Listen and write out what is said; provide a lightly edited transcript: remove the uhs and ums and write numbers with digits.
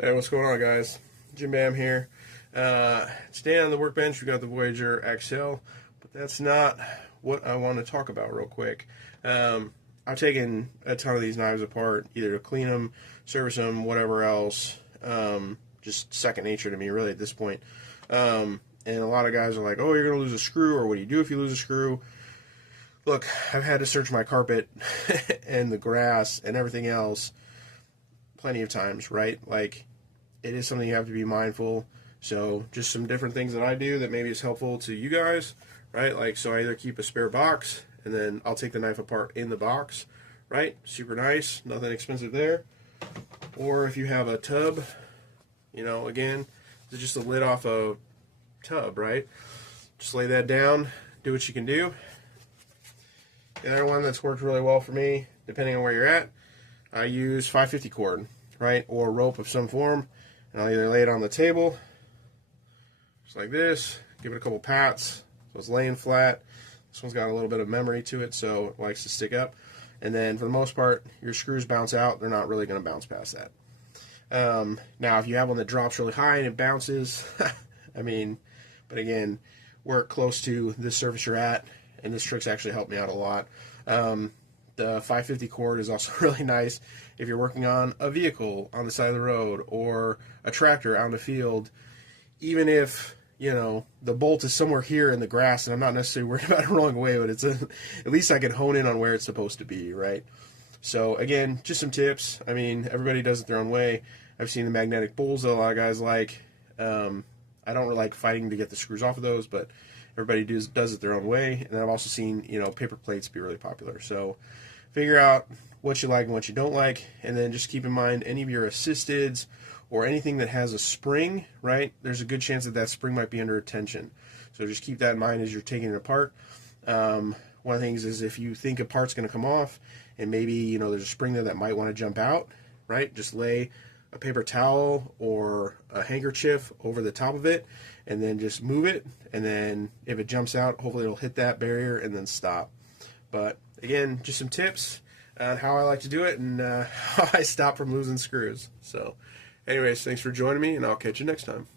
Hey, what's going on, guys? Jim Bam here. Today on the workbench, we got the Voyager XL, but that's not what I want to talk about real quick. I've taken a ton of these knives apart, either to clean them, service them, whatever else. Just second nature to me, really, at this point. And a lot of guys are like, oh, you're going to lose a screw, or what do you do if you lose a screw? Look, I've had to search my carpet and the grass and everything else plenty of times, right? Like, it is something you have to be mindful. So just some different things that I do that maybe is helpful to you guys, right? Like, so I either keep a spare box and then I'll take the knife apart in the box, right? Super nice, nothing expensive there. Or if you have a tub, again, it's just a lid off a tub, right? Just lay that down, do what you can do. The other one that's worked really well for me, depending on where you're at, I use 550 cord, right? Or rope of some form. And I'll either lay it on the table, just like this, give it a couple pats, so it's laying flat. This one's got a little bit of memory to it, so it likes to stick up. And then for the most part, your screws bounce out. They're not really going to bounce past that. Now, if you have one that drops really high and it bounces, but again, work close to this surface you're at, and this trick's actually helped me out a lot. The 550 cord is also really nice if you're working on a vehicle on the side of the road or a tractor out in the field. Even if, the bolt is somewhere here in the grass and I'm not necessarily worried about it rolling away, but at least I can hone in on where it's supposed to be, right? So again, just some tips. Everybody does it their own way. I've seen the magnetic bowls that a lot of guys like. I don't really like fighting to get the screws off of those, but everybody does it their own way. And then I've also seen, paper plates be really popular. So figure out what you like and what you don't like, and then just keep in mind any of your assisteds or anything that has a spring, right? There's a good chance that spring might be under tension. So just keep that in mind as you're taking it apart. One of the things is if you think a part's going to come off and maybe, there's a spring there that might want to jump out, right? Just lay a paper towel or a handkerchief over the top of it and then just move it, and then if it jumps out, hopefully it'll hit that barrier and then stop. But again, just some tips on how I like to do it and how I stop from losing screws. So anyways, thanks for joining me, and I'll catch you next time.